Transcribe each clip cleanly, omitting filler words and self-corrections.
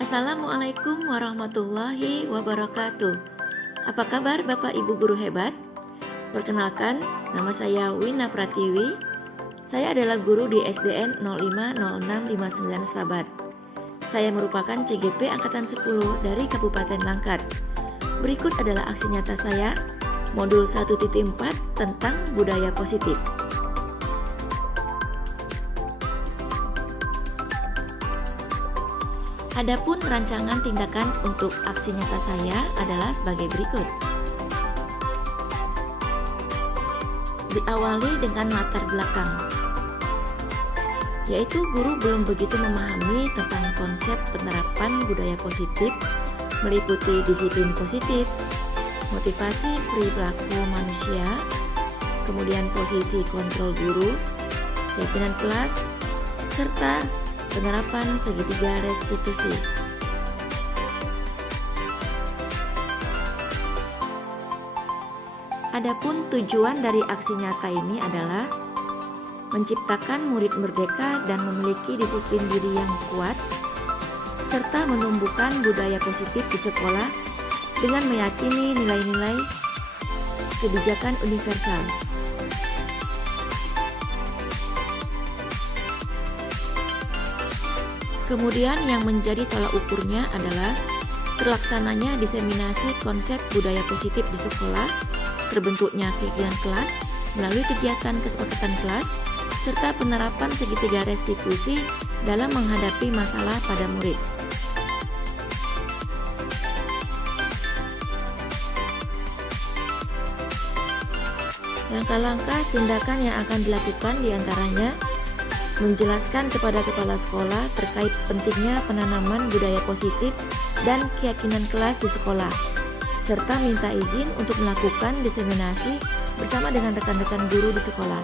Assalamualaikum warahmatullahi wabarakatuh. Apa kabar Bapak Ibu guru hebat? Perkenalkan, nama saya Wina Pratiwi. Saya adalah guru di SDN 050659 Stabat. Saya merupakan CGP Angkatan 10 dari Kabupaten Langkat. Berikut adalah aksi nyata saya, modul 1.4 tentang budaya positif. Adapun rancangan tindakan untuk aksi nyata saya adalah sebagai berikut. Diawali dengan latar belakang, yaitu guru belum begitu memahami tentang konsep penerapan budaya positif, meliputi disiplin positif, motivasi perilaku manusia, kemudian posisi kontrol guru, keyakinan kelas, serta penerapan segitiga restitusi. Adapun tujuan dari aksi nyata ini adalah menciptakan murid merdeka dan memiliki disiplin diri yang kuat, serta menumbuhkan budaya positif di sekolah dengan meyakini nilai-nilai kebijakan universal. Kemudian yang menjadi tolak ukurnya adalah terlaksananya diseminasi konsep budaya positif di sekolah, terbentuknya keyakinan kelas melalui kegiatan kesepakatan kelas, serta penerapan segitiga restitusi dalam menghadapi masalah pada murid. Langkah-langkah tindakan yang akan dilakukan diantaranya menjelaskan kepada kepala sekolah terkait pentingnya penanaman budaya positif dan keyakinan kelas di sekolah, serta minta izin untuk melakukan diseminasi bersama dengan rekan-rekan guru di sekolah.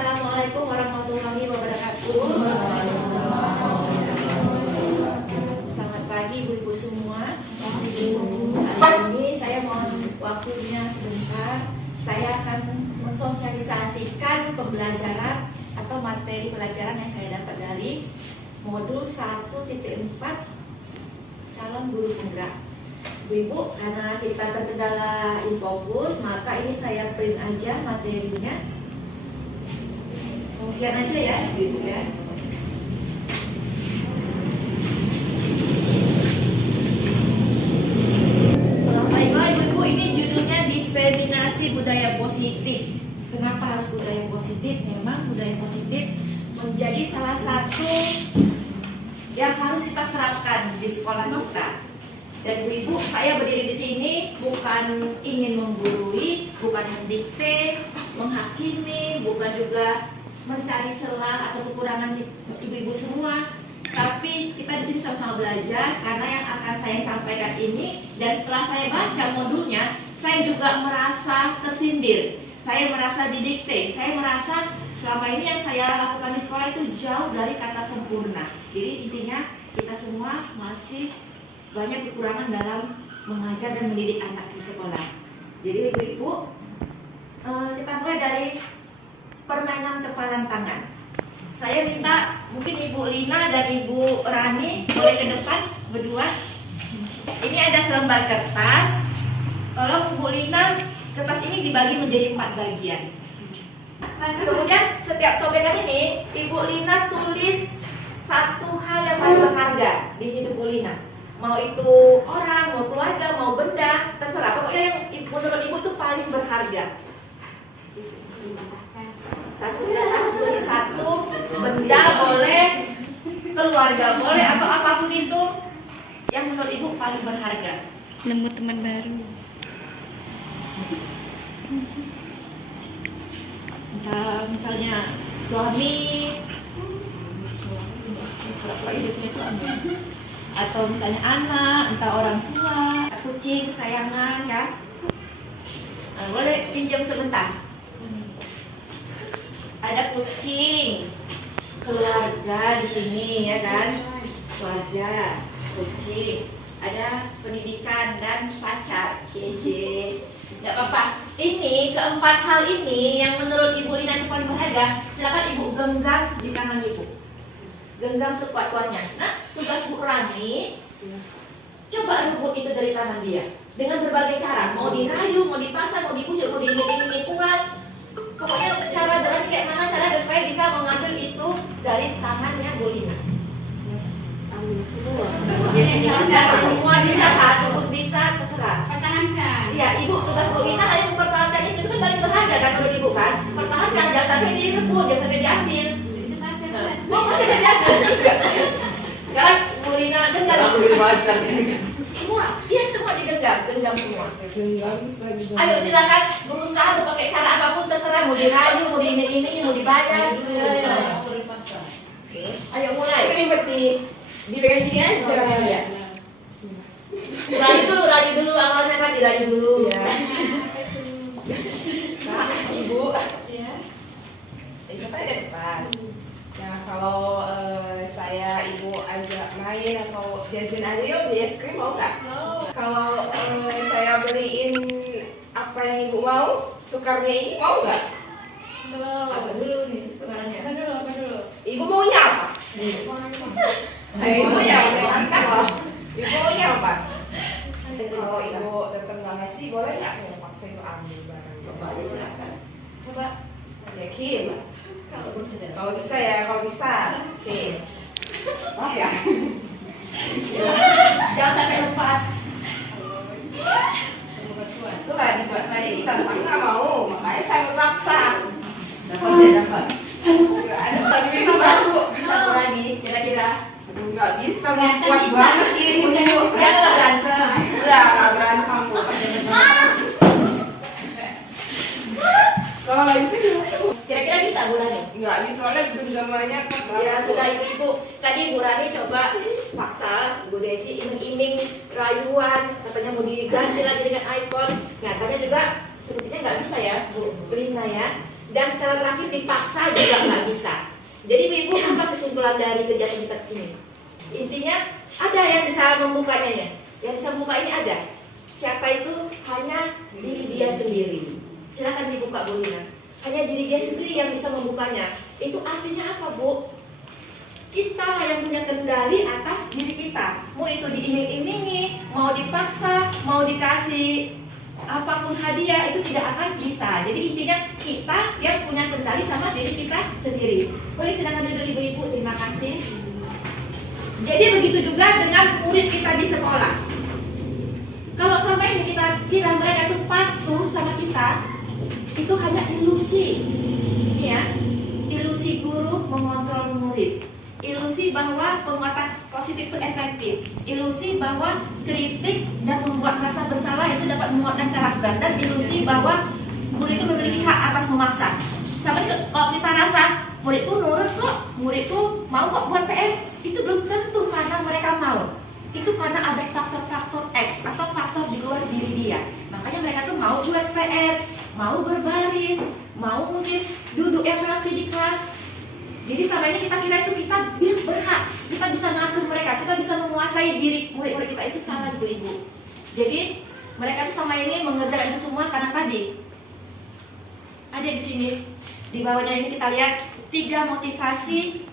Assalamualaikum warahmatullahi wabarakatuh. Selamat pagi ibu-ibu semua. Hari ini saya mohon waktunya sebentar. Saya akan mensosialisasikan pembelajaran atau materi pelajaran yang saya dapat dari modul 1.4 calon guru penggerak. Ibu-ibu, karena kita terkendala infobus, maka ini saya print aja materinya. Share aja ya, ibu ya. Baiklah ibu-ibu, ini judulnya diseminasi budaya positif. Kenapa harus budaya positif? Memang budaya positif menjadi salah satu yang harus kita terapkan di sekolah kita. Dan ibu-ibu, saya berdiri di sini bukan ingin menggurui, bukan mendikte, menghakimi, bukan juga mencari celah atau kekurangan ibu-ibu semua, tapi kita di sini sama-sama belajar karena yang akan saya sampaikan ini, dan setelah saya baca modulnya, saya juga merasa tersindir, saya merasa didikte, saya merasa selama ini yang saya lakukan di sekolah itu jauh dari kata sempurna. Jadi intinya kita semua masih banyak kekurangan dalam mengajar dan mendidik anak di sekolah. Jadi ibu-ibu, kita mulai dari permainan kepalan tangan. Saya minta mungkin Ibu Lina dan Ibu Rani boleh ke depan berdua. Ini ada selembar kertas. Tolong Bu Lina, kertas ini dibagi menjadi 4 bagian. Kemudian setiap sobekan ini Ibu Lina tulis satu hal yang paling berharga di hidup Bu Lina. Mau itu orang, mau keluarga, mau benda, terserah. Pokoknya yang menurut Ibu itu paling berharga. Satu kertas tulis satu, benda boleh, keluarga boleh, atau apapun itu yang menurut ibu paling berharga. Nemu teman baru. Entah misalnya suami, atau misalnya anak, entah orang tua, kucing kesayangan kan. Nah, boleh pinjam sebentar. Ada kucing, keluarga di sini ya kan, keluarga, kucing, ada pendidikan dan pacar, cie, nggak apa-apa. ini keempat hal ini yang menurut Ibu Lina itu paling berharga, silakan Ibu genggam di tangan Ibu. Genggam sekuat-kuatnya. Nah, tugas Bu Rani, coba rebut itu dari tangan dia dengan berbagai cara, mau dirayu, mau dipasang, mau dipujuk, mau diiling-iling kuat. Pokoknya cara berani kayak mana cara supaya bisa mengambil itu dari tangannya Bu Lina. Ambil semua. Semua bisa, satu pun bisa, terserah. Pertahankan. Iya, Ibu tugas Bu Lina hanya mempertahankan itu kan paling berharga kan menurut Ibu kan. Pertahankan, jangan sampai direbut, jangan sampai diambil. Itu pakai. Mau masih diambil juga. Sekarang Bu Lina genggam. Semua, iya semua digenggam, genggam semua. Ayo silakan berusaha mau pakai cara apapun terserah, mau dirayu, mau diiling-iling, mau dibayar. Ayo mulai. Dipegang gini aja. Ya. Rayu dulu awalnya kan dirayu dulu ya. Nah, Ibu, Ya. Ibu kan ada pas. Nah, kalau saya Ibu ajak main atau jajan aja yuk beli es krim mau nggak? Kalau saya beliin apa yang Ibu mau, tukarnya ini mau nggak? Apa dulu nih tukarannya? Apa dulu? Ibu maunya apa? Ibu maunya apa? Saya angkat loh. Ibu maunya apa? Kalau Ibu tetap nggak ngasih, boleh nggak saya paksa Ibu ambil barang? Coba aja silakan. Coba. Yakin? Kalau bisa ya, kalau bisa. Oke. Oh ya. Jangan sampai lepas. Itu lah dibuat tadi, tanpa nggak mau, makanya saya memaksa. Dapat. Nggak bisa Bu. Bisa Bu Rani, kira-kira. Nggak bisa, Ternyata kuat bisa. banget ini Bu. Jangan berantem. Udah, nggak berantem Bu. Kalau nggak bisa gimana Bu? Kira-kira bisa Bu Rani? Nggak bisa, soalnya genggamannya kan. Ya sudah itu Ibu. Tadi Bu Rani coba paksa Bu Desi iming-iming rayuan, katanya mau diganti lagi dengan iPhone. Nyatanya juga sepertinya nggak bisa ya Bu Lina ya. Dan cara terakhir dipaksa juga nggak bisa. Jadi Ibu apa kesimpulan dari kegiatan kita ini? Intinya ada yang bisa membukanya ya. Yang bisa membuka ini ada. Siapa itu? Hanya diri dia sendiri. Silakan dibuka Bu Lina. Hanya diri dia sendiri yang bisa membukanya. Itu artinya apa Bu? Kita lah yang punya kendali atas diri kita. Mau itu diiming-imingi, mau dipaksa, mau dikasih apapun hadiah itu tidak akan bisa. Jadi intinya kita yang punya kendali sama diri kita sendiri. Boleh silakan duduk ibu-ibu, terima kasih. Jadi begitu juga dengan murid kita di sekolah. Kalau selama ini kita kira mereka itu patuh sama kita, itu hanya ilusi, ya. Ilusi guru mengontrol murid. Ilusi bahwa penguatan positif itu efektif. Ilusi bahwa kritik dan membuat rasa bersalah itu dapat menguatkan karakter. Dan ilusi bahwa murid itu memiliki hak atas memaksa. Sampai kalau kita rasa muridku nurut kok, muridku mau kok buat PR, itu belum tentu karena mereka mau. Itu karena ada faktor-faktor X atau faktor di luar diri dia. Makanya mereka tuh mau buat PR, mau berbaris, mau mungkin duduk yang rapi di kelas. Jadi selama ini kita kira itu kita berhak, kita bisa ngatur mereka, kita bisa menguasai diri murid-murid kita. Itu salah ibu-ibu. Jadi mereka tuh selama ini mengerjakan itu semua karena tadi ada di sini di bawahnya ini kita lihat 3 motivasi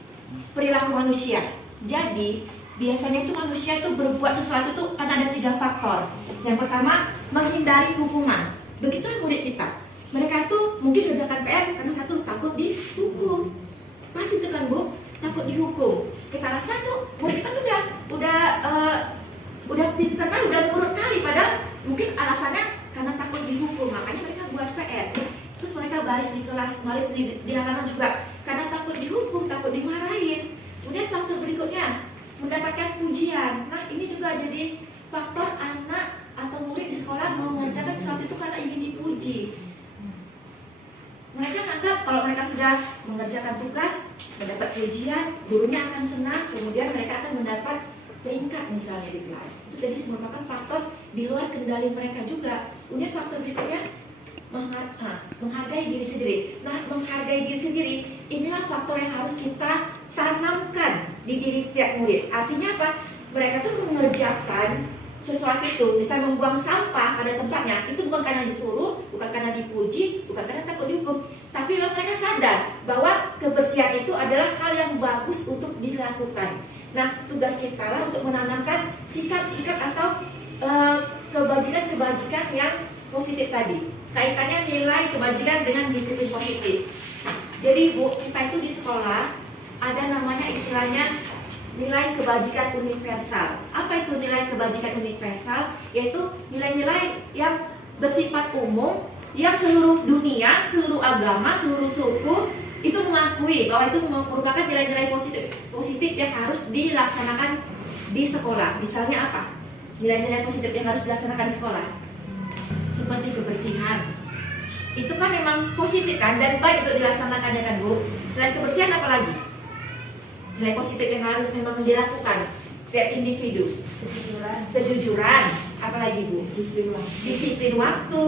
perilaku manusia. Jadi biasanya itu manusia itu berbuat sesuatu tuh karena ada 3 faktor. Yang pertama, menghindari hukuman. Begitulah murid kita. Mereka tuh mungkin mengerjakan PR karena satu, takut dihukum. Pasti itu kan Bu, takut dihukum. Kita rasa tuh murid kita tuh udah pintar kali, udah nurut kali, padahal mungkin alasannya karena takut dihukum, makanya mereka buat PR. Terus mereka baris di kelas, baris di halaman juga karena takut dihukum, takut dimarahin. Kemudian faktor berikutnya, mendapatkan pujian. Nah ini juga jadi faktor anak atau murid di sekolah mengerjakan sesuatu itu karena ingin dipuji. Mereka menganggap kalau mereka sudah mengerjakan tugas, mendapat pujian, gurunya akan senang, kemudian mereka akan mendapat peringkat misalnya di kelas. Itu jadi merupakan faktor di luar kendali mereka juga. Kemudian faktor berikutnya, menghargai diri sendiri. Nah, menghargai diri sendiri, inilah faktor yang harus kita tanamkan di diri tiap murid. Artinya apa? Mereka tuh mengerjakan sesuatu itu, misal membuang sampah pada tempatnya, itu bukan karena disuruh, bukan karena dipuji, bukan karena takut dihukum, tapi memang mereka sadar bahwa kebersihan itu adalah hal yang bagus untuk dilakukan. Nah, tugas kita lah untuk menanamkan sikap-sikap atau kebajikan-kebajikan yang positif tadi. Kaitannya nilai kebajikan dengan disiplin positif. Jadi Bu, kita itu di sekolah ada namanya istilahnya nilai kebajikan universal. Apa itu nilai kebajikan universal? Yaitu nilai-nilai yang bersifat umum, yang seluruh dunia, seluruh agama, seluruh suku itu mengakui bahwa itu merupakan nilai-nilai positif yang harus dilaksanakan di sekolah. Misalnya apa? Nilai-nilai positif yang harus dilaksanakan di sekolah, seperti kebersihan. Itu kan memang positif kan, dan baik untuk dilaksanakan ya kan Bu. Selain kebersihan apa lagi? Nilai positif yang harus memang dilakukan setiap individu. Kejujuran, apalagi Bu? Disiplin waktu,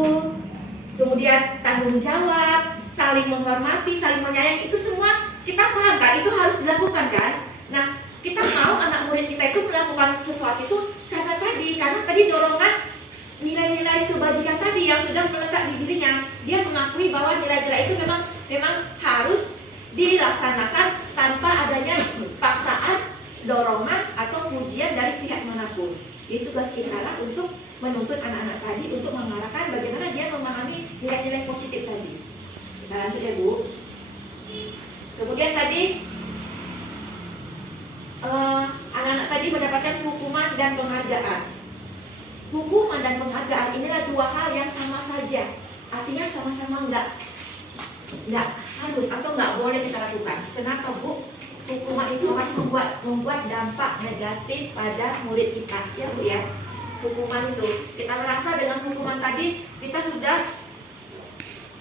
kemudian tanggung jawab, saling menghormati, saling menyayangi, itu semua kita paham kan? Itu harus dilakukan kan? Nah, kita mau anak murid kita itu melakukan sesuatu itu karena tadi dorongan nilai-nilai kebajikan tadi yang sudah melekat di dirinya. Dia mengakui bahwa nilai-nilai itu memang harus dilaksanakan tanpa adanya paksaan, dorongan atau pujian dari pihak manapun. Itu tugas kita lah untuk menuntut anak-anak tadi untuk mengarahkan bagaimana dia memahami nilai-nilai positif tadi. Kita lanjut ya Bu. Kemudian tadi anak-anak tadi mendapatkan hukuman dan penghargaan. Hukuman dan penghargaan inilah dua hal yang sama saja. Artinya sama-sama nggak harus atau nggak boleh kita lakukan. Kenapa Bu? Hukuman itu masih membuat dampak negatif pada murid kita, ya Bu ya. Hukuman itu kita merasa dengan hukuman tadi kita sudah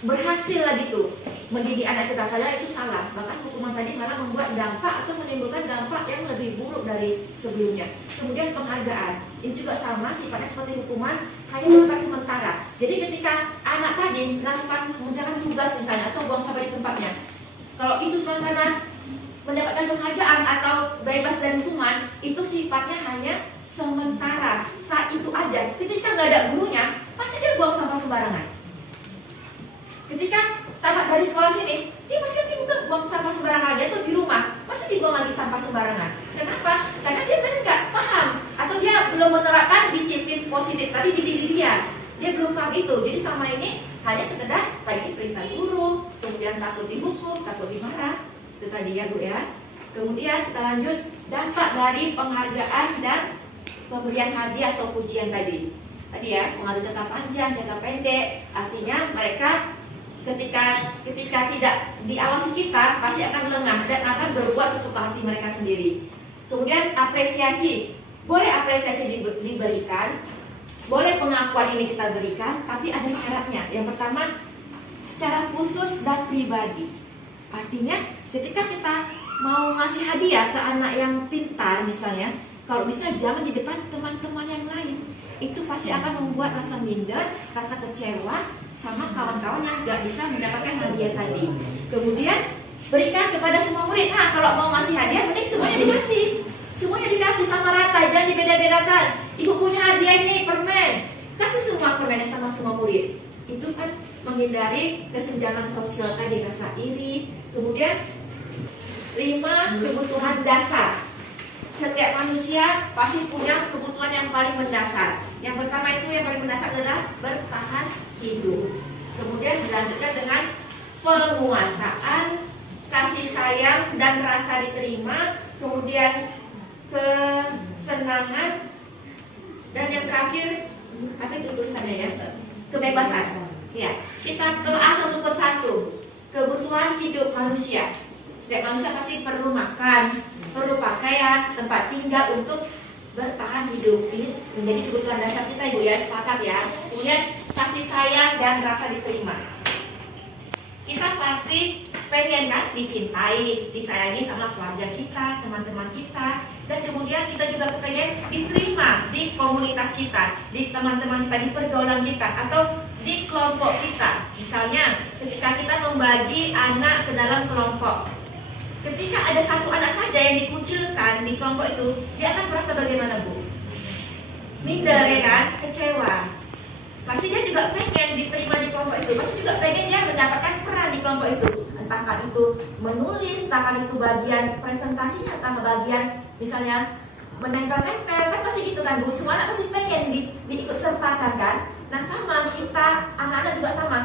berhasil lah gitu mendidik anak kita, padahal itu salah. Bahkan hukuman tadi malah membuat dampak atau menimbulkan dampak yang lebih buruk dari sebelumnya. Kemudian penghargaan ini juga sama sifatnya seperti hukuman, hanya bersifat sementara. Jadi ketika anak tadi melakukan mengerjakan tugas misalnya atau buang sampah di tempatnya, kalau itu cuma karena mendapatkan penghargaan atau bebas dari hukuman, itu sifatnya hanya sementara. Saat itu aja, ketika nggak ada gurunya, pasti dia buang sampah sembarangan. Ketika tamat dari sekolah sini, dia pasti bukan buang sampah sembarangan aja, atau di rumah pasti dibuang lagi sampah sembarangan. Kenapa? Karena dia tadi nggak paham atau dia belum menerapkan disiplin positif tadi di diri dia. Dia belum paham itu. Jadi selama ini hanya sekedar tadi perintah guru, kemudian takut dihukum, takut dimarah. Itu tadi ya Bu ya. Kemudian kita lanjut dampak dari penghargaan dan pemberian hadiah atau pujian tadi. Tadi ya, pengaruh jangka panjang, jangka pendek. Artinya mereka ketika tidak diawasi kita pasti akan lengah dan akan berbuat sesuka hati mereka sendiri. Kemudian apresiasi, boleh apresiasi diberikan, boleh pengakuan ini kita berikan, tapi ada syaratnya. Yang pertama, secara khusus dan pribadi. Artinya ketika kita mau ngasih hadiah ke anak yang pintar misalnya, kalau bisa jangan di depan teman-teman yang lain. Itu pasti akan membuat rasa minder, rasa kecewa sama kawan-kawan yang gak bisa mendapatkan hadiah tadi. Kemudian berikan kepada semua murid. Nah, kalau mau ngasih hadiah, mending semuanya dikasih. Semuanya dikasih sama rata, jangan dibeda-bedakan. Ibu punya hadiah ini permen, kasih semua permennya sama semua murid. Itu kan menghindari kesenjangan sosial tadi, rasa iri. Kemudian 5 kebutuhan dasar. Setiap manusia pasti punya kebutuhan yang paling mendasar. Yang pertama itu yang paling mendasar adalah bertahan hidup. Kemudian dilanjutkan dengan penguasaan, kasih sayang dan rasa diterima, kemudian kesenangan, dan yang terakhir apa itu tulisannya ya? Kebebasan. Ya, kita telah satu persatu kebutuhan hidup manusia. Setiap manusia pasti perlu makan, perlu pakaian, tempat tinggal untuk bertahan hidup. Ini menjadi kebutuhan dasar kita Ibu ya, sepakat ya. Kemudian kasih sayang dan rasa diterima. Kita pasti pengen kan dicintai, disayangi sama keluarga kita, teman-teman kita, dan kemudian kita juga pengen diterima di komunitas kita, di teman-teman kita, di pergaulan kita, atau di kelompok kita. Misalnya ketika kita membagi anak ke dalam kelompok, ketika ada satu anak saja yang dikucilkan di kelompok itu, dia akan merasa bagaimana Bu? minder ya kan, kecewa. Pasti dia juga pengen diterima di kelompok itu, pasti juga pengen dia mendapatkan peran di kelompok itu. Entahkan itu menulis, entahkan itu bagian presentasinya, entah bagian misalnya menempel-nempel, kan pasti gitu kan Bu. Semua anak pasti pengen diikut sertakan kan. Nah sama kita, anak-anak juga sama.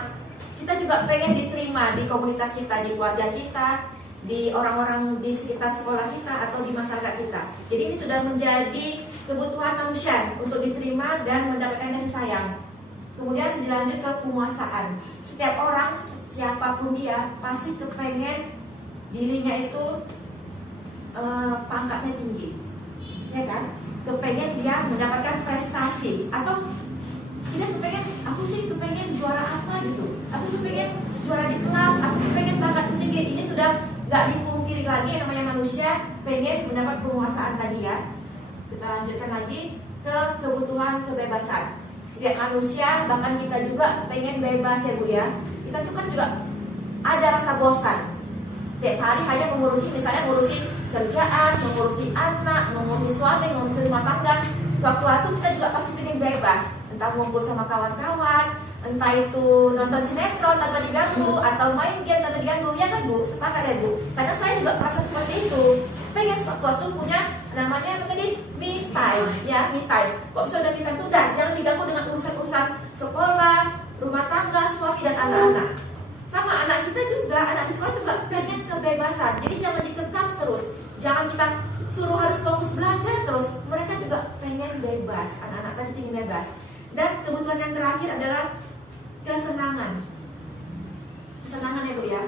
Kita juga pengen diterima di komunitas kita, di keluarga kita, di orang-orang di sekitar sekolah kita atau di masyarakat kita. Jadi ini sudah menjadi kebutuhan manusia untuk diterima dan mendapatkan kasih sayang. Kemudian dilanjut ke penguasaan. Setiap orang, siapapun dia, pasti kepengen dirinya itu pangkatnya tinggi, ya kan? Kepengen dia mendapatkan prestasi atau dia kepengen, aku sih kepengen juara apa gitu, aku kepengen juara di kelas, aku kepengen pangkat tinggi. Ini sudah nggak dipungkiri lagi, yang namanya manusia pengen mendapat penguasaan tadi ya. Kita lanjutkan lagi ke kebutuhan kebebasan. Setiap manusia, bahkan kita juga pengen bebas ya Bu ya. Kita tuh kan juga ada rasa bosan. Tiap hari hanya mengurusi, misalnya mengurusi kerjaan, mengurusi anak, mengurusi suami, mengurusi rumah tangga. Suatu-suatu kita juga pasti pengen bebas. Entah ngumpul sama kawan-kawan, entah itu nonton sinetron tanpa diganggu, atau main game tanpa diganggu. Ya kan Bu, sepakat ya Bu? Karena saya juga merasa seperti itu. Pengen suatu-suatu punya namanya tadi me time, ya me time. Kok bisa udah me time tuh udah jangan diganggu dengan urusan-urusan sekolah, rumah tangga, suami dan anak-anak. Sama anak kita juga, anak di sekolah juga pengen kebebasan. Jadi jangan dikekang terus, jangan kita suruh harus fokus belajar terus. Mereka juga pengen bebas, anak-anak tadi pengen bebas. Dan kebutuhan yang terakhir adalah kesenangan. Kesenangan ya Bu ya.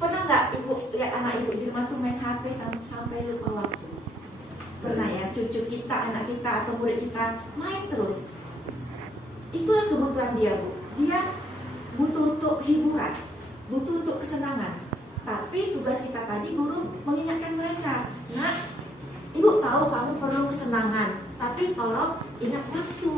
Pernah nggak ibu lihat anak ibu di rumah tuh main HP sampai lupa waktu? Pernah ya, cucu kita, anak kita atau murid kita main terus. Itulah kebutuhan dia Bu. Dia butuh untuk hiburan, butuh untuk kesenangan. Tapi tugas kita tadi guru mengingatkan mereka, nah, ibu tahu kamu perlu kesenangan, tapi tolong ingat waktu.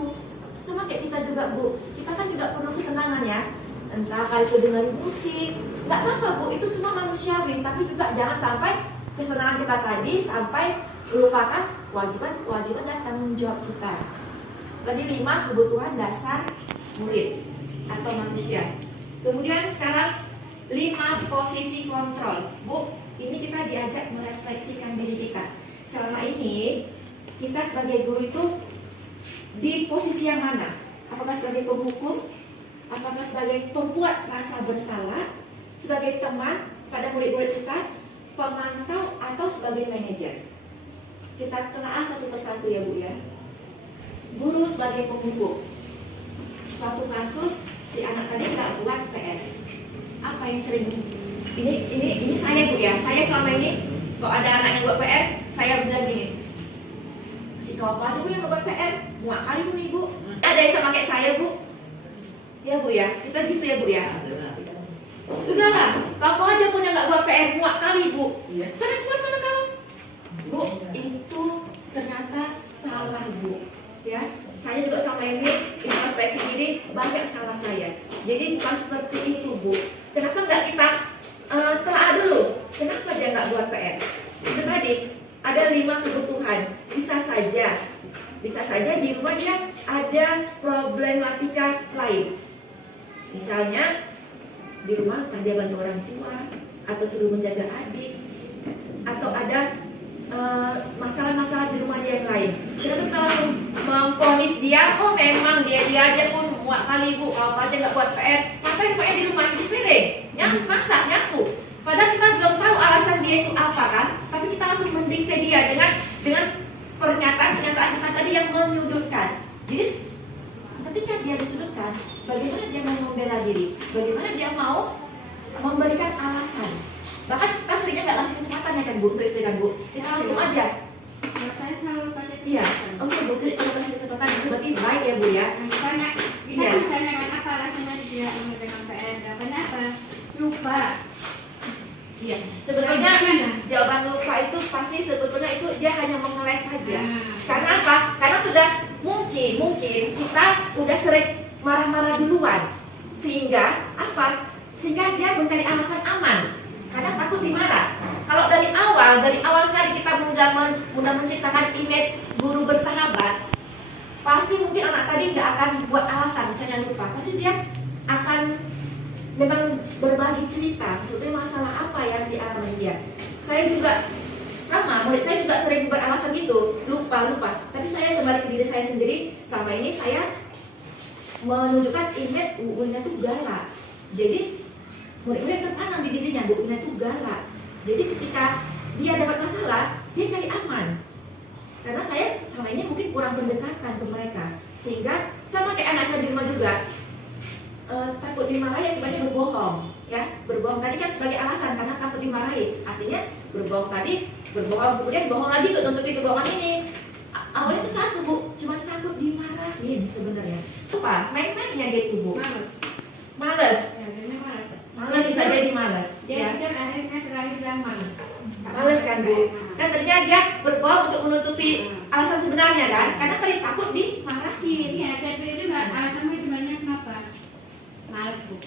Sama kayak kita juga Bu, kita kan juga perlu kesenangan ya. Entah kali itu dengerin musik, nggak apa-apa Bu, itu semua manusiawi. Tapi juga jangan sampai kesenangan kita tadi sampai melupakan kewajiban dan tanggung jawab kita. Tadi 5 kebutuhan dasar murid atau manusia. Kemudian sekarang 5 posisi kontrol. Bu, ini kita diajak merefleksikan diri kita. Selama ini kita sebagai guru itu di posisi yang mana? Apakah sebagai penghukum? Apakah sebagai pembuat rasa bersalah? Sebagai teman pada murid-murid kita? Pemantau atau sebagai manajer? Kita telah satu persatu ya Bu ya. Guru sebagai penghukum. Suatu kasus si anak tadi nggak buat PR. Apa yang sering? Ini saya Bu ya. Saya selama ini kalau ada anak yang buat PR, saya bilang gini. Si kau apa aja Bu yang nggak buat PR? Muak kali Bu nih Bu. Ada yang sama kayak saya Bu. Ya Bu ya, kita gitu ya Bu ya. Udahlah, kau aja punya nggak buat PR, muak kali Bu. Sana keluar sana kau. Bu, itu ternyata salah Bu. Ya, saya juga sama ini introspeksi diri, banyak salah saya. Jadi bukan seperti itu Bu. Kenapa nggak kita telah dulu? Kenapa dia nggak buat PR? Itu tadi ada 5 kebutuhan. Bisa saja di rumah dia ada problematika lain. Misalnya di rumah entah dia bantu orang tua atau suruh menjaga adik atau ada masalah-masalah di rumah dia yang lain. Kita kalau memvonis dia, oh memang dia aja pun muak kali Bu, apa aja nggak buat PR, ngapain PR di rumah cuci piring, masak, nyapu. Padahal kita belum tahu alasan dia itu apa kan, tapi kita langsung mendikte dia dengan pernyataan kita tadi yang menyudutkan. Jadi ketika dia disudutkan, bagaimana dia mau membela diri, bagaimana dia mau memberikan alasan. Bahkan kita seringnya nggak kasih kesempatan ya kan Bu, untuk itu kan Bu, kita langsung aja. Kalau saya selalu kasih Iya, kesempatan. oke Bu, sering kasih kesempatan, itu berarti baik ya Bu ya. Banyak, kita Iya. tanyakan apa alasannya dia mengerjakan PR. Jawabannya apa? Lupa. Iya, sebetulnya Gimana? jawaban lupa itu pasti sebetulnya itu dia hanya mengeles saja. Nah. Karena apa? Karena sudah mungkin kita udah sering marah-marah duluan, sehingga apa? Sehingga dia mencari alasan aman. Karena takut dimarah. Kalau dari awal sekali kita mudah menciptakan image guru bersahabat, pasti mungkin anak tadi nggak akan buat alasan misalnya lupa, pasti dia akan memang berbagi cerita sebetulnya masalah apa yang dialami dia. Saya juga sama, murid saya juga sering beralasan gitu, lupa. Tapi saya kembali ke diri saya sendiri, selama ini saya menunjukkan image Bu Wina itu galak. Jadi murid-murid tertanam di dirinya Bu Wina itu galak. Jadi ketika dia dapat masalah, dia cari aman. Karena saya selama ini mungkin kurang pendekatan ke mereka, sehingga sama kayak anaknya di rumah juga. Takut dimarahi akibatnya berbohong, ya. Berbohong tadi kan sebagai alasan karena takut dimarahi. Artinya berbohong tadi, berbohong kemudian bohong lagi untuk nutupi kebohongan ini. Awalnya itu satu Bu, cuma takut dimarahin sebenarnya. Apa? Main-mainnya dia itu Bu. Males. Ya, dia malas. Males bisa jadi males. Dia Ya. kan akhirnya terakhir bilang malas. Males kan Bu. Kan tadinya dia berbohong untuk menutupi alasan sebenarnya kan, karena tadi takut dimarahin. Iya, saya pilih juga alasannya sebenarnya kenapa? Malas Bu.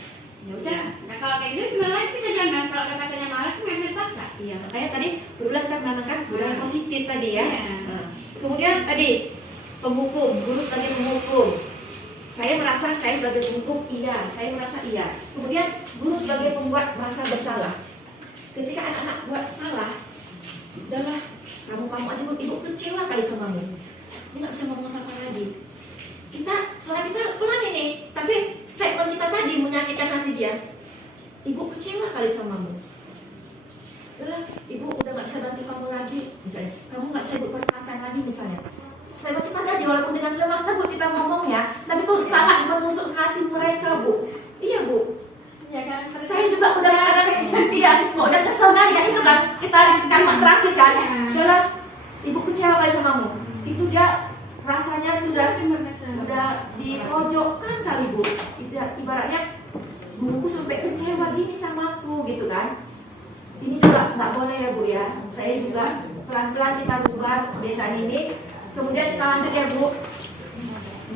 Ya udah, nah kalau kayak gitu sebenarnya kita jangan, kalau katanya malas kan nggak terpaksa. Iya, makanya tadi berulang kita menanamkan budaya positif tadi ya. Iya. Nah, kemudian tadi penghukum, guru sebagai penghukum. Saya merasa saya sebagai penghukum, iya, saya merasa iya. Kemudian guru sebagai pembuat merasa bersalah. Ketika anak-anak buat salah, udahlah, kamu aja Bu, ibu kecewa kali sama kamu. Ini nggak bisa ngomong apa lagi. Suara kita pelan ini, tapi statement kita tadi menyakitkan hati dia. Ibu kecewa kali samamu. Udah, ibu udah nggak bisa bantu kamu lagi, misalnya. Kamu nggak bisa ibu pertahankan lagi, misalnya. Statement kita tadi walaupun dengan lemah lembut kita ngomongnya, tapi itu sangat menusuk hati mereka Bu. Iya Bu. Ya kan? Saya juga udah kadang dia udah kesel kali kan itu kan kita kalimat terakhir kan. Udah, ibu kecewa kali samamu. Itu dia rasanya itu udah dipojokkan kali Bu. Ibaratnya guruku sampai kecewa gini sama aku gitu kan. Ini juga nggak boleh ya Bu ya. Saya juga pelan-pelan kita rubah kebiasaan ini. Kemudian kita lanjut ya Bu.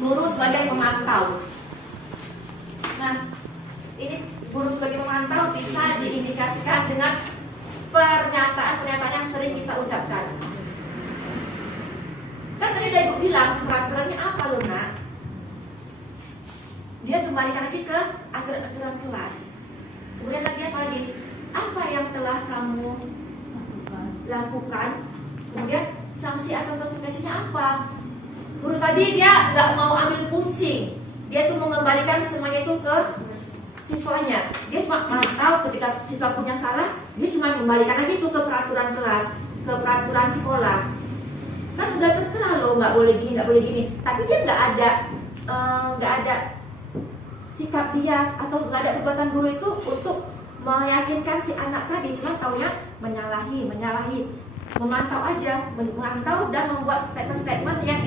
Guru sebagai pemantau. Nah, ini guru sebagai pemantau bisa diindikasikan dengan pernyataan-pernyataan yang sering kita ucapkan. Kan tadi udah Ibu bilang peraturannya apa loh Nak? Dia kembalikan lagi ke aturan-aturan kelas. Kemudian lagi apa lagi? Apa yang telah kamu lakukan? Kemudian sanksi atau konsekuensinya apa? Guru tadi dia nggak mau ambil pusing. Dia tuh mengembalikan semuanya itu ke siswanya. Dia cuma mantau ketika siswa punya salah, dia cuma kembalikan lagi itu ke peraturan kelas, ke peraturan sekolah. Kan udah tertera loh nggak boleh gini, nggak boleh gini. Tapi dia nggak ada sikap dia atau nggak ada perbuatan guru itu untuk meyakinkan si anak tadi, cuma taunya menyalahi, memantau aja, memantau dan membuat statement-statement yang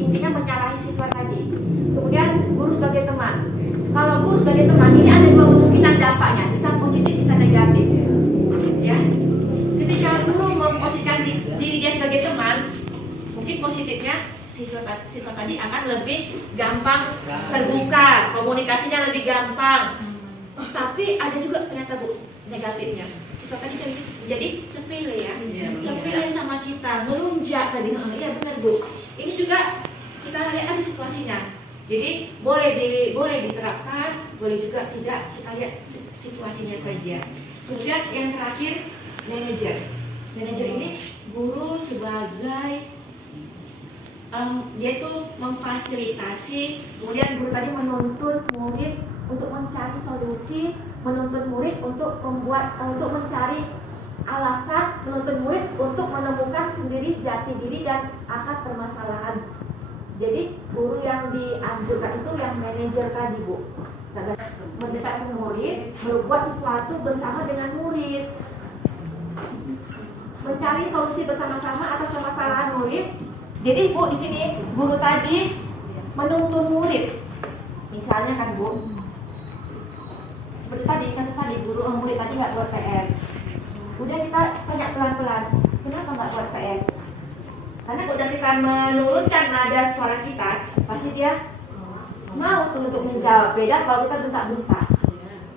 intinya menyalahi siswa tadi. Kemudian guru sebagai teman. Kalau guru sebagai teman ini ada dua kemungkinan dampaknya, bisa positif, bisa negatif. Ya, ketika guru memposisikan diri dia sebagai teman, mungkin positifnya siswa tadi akan lebih gampang terbuka, komunikasinya lebih gampang. Tapi ada juga ternyata Bu negatifnya. Siswa tadi jadi sepele ya, sepele sama kita, melunjak tadi. Iya benar Bu. Ini juga kita lihat ada situasinya. Jadi boleh diterapkan, boleh juga tidak. Kita lihat situasinya saja. Kemudian yang terakhir manajer. Manajer ini guru sebagai dia tuh memfasilitasi, kemudian guru tadi menuntun murid untuk mencari solusi, menuntun murid untuk mencari alasan, menuntun murid untuk menemukan sendiri jati diri dan akar permasalahan. Jadi guru yang dianjurkan itu yang manajer tadi Bu, mendekati murid, berbuat sesuatu bersama dengan murid, mencari solusi bersama-sama atas permasalahan murid. Jadi Bu di sini guru tadi menuntun murid, misalnya kan Bu, seperti tadi kasus tadi murid tadi nggak buat PR. Udah kita tanya pelan-pelan, kenapa nggak buat PR? Karena udah kita menurunkan nada suara kita, pasti dia mau tuh untuk menjawab. Beda kalau kita bentak-bentak,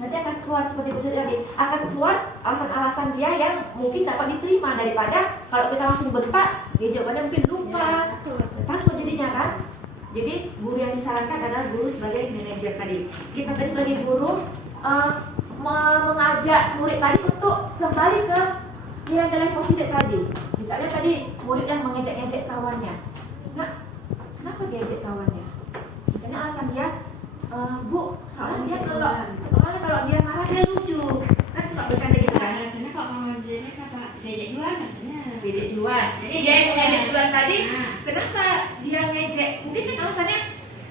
nanti akan keluar seperti Bu tadi, akan keluar alasan-alasan dia yang mungkin dapat diterima daripada kalau kita langsung bentak, dia jawabannya mungkin lupa, takut jadinya kan. Jadi guru yang disarankan adalah guru sebagai manajer tadi. Kita tadi sebagai guru mengajak murid tadi untuk kembali ke nilai-nilai positif tadi. Misalnya tadi murid yang mengejek-ngejek kawannya. Nah, kenapa dia ejek kawannya? Misalnya alasan dia, Bu, soalnya dia kalau dia marah dia lucu. Kan suka bercanda gitu kan. Alasannya kok mau jadi apa? Diajak duluan katanya. Diejek duluan. Jadi dia yang mengejek duluan tadi, kenapa dia ngejek? Mungkin kan alasannya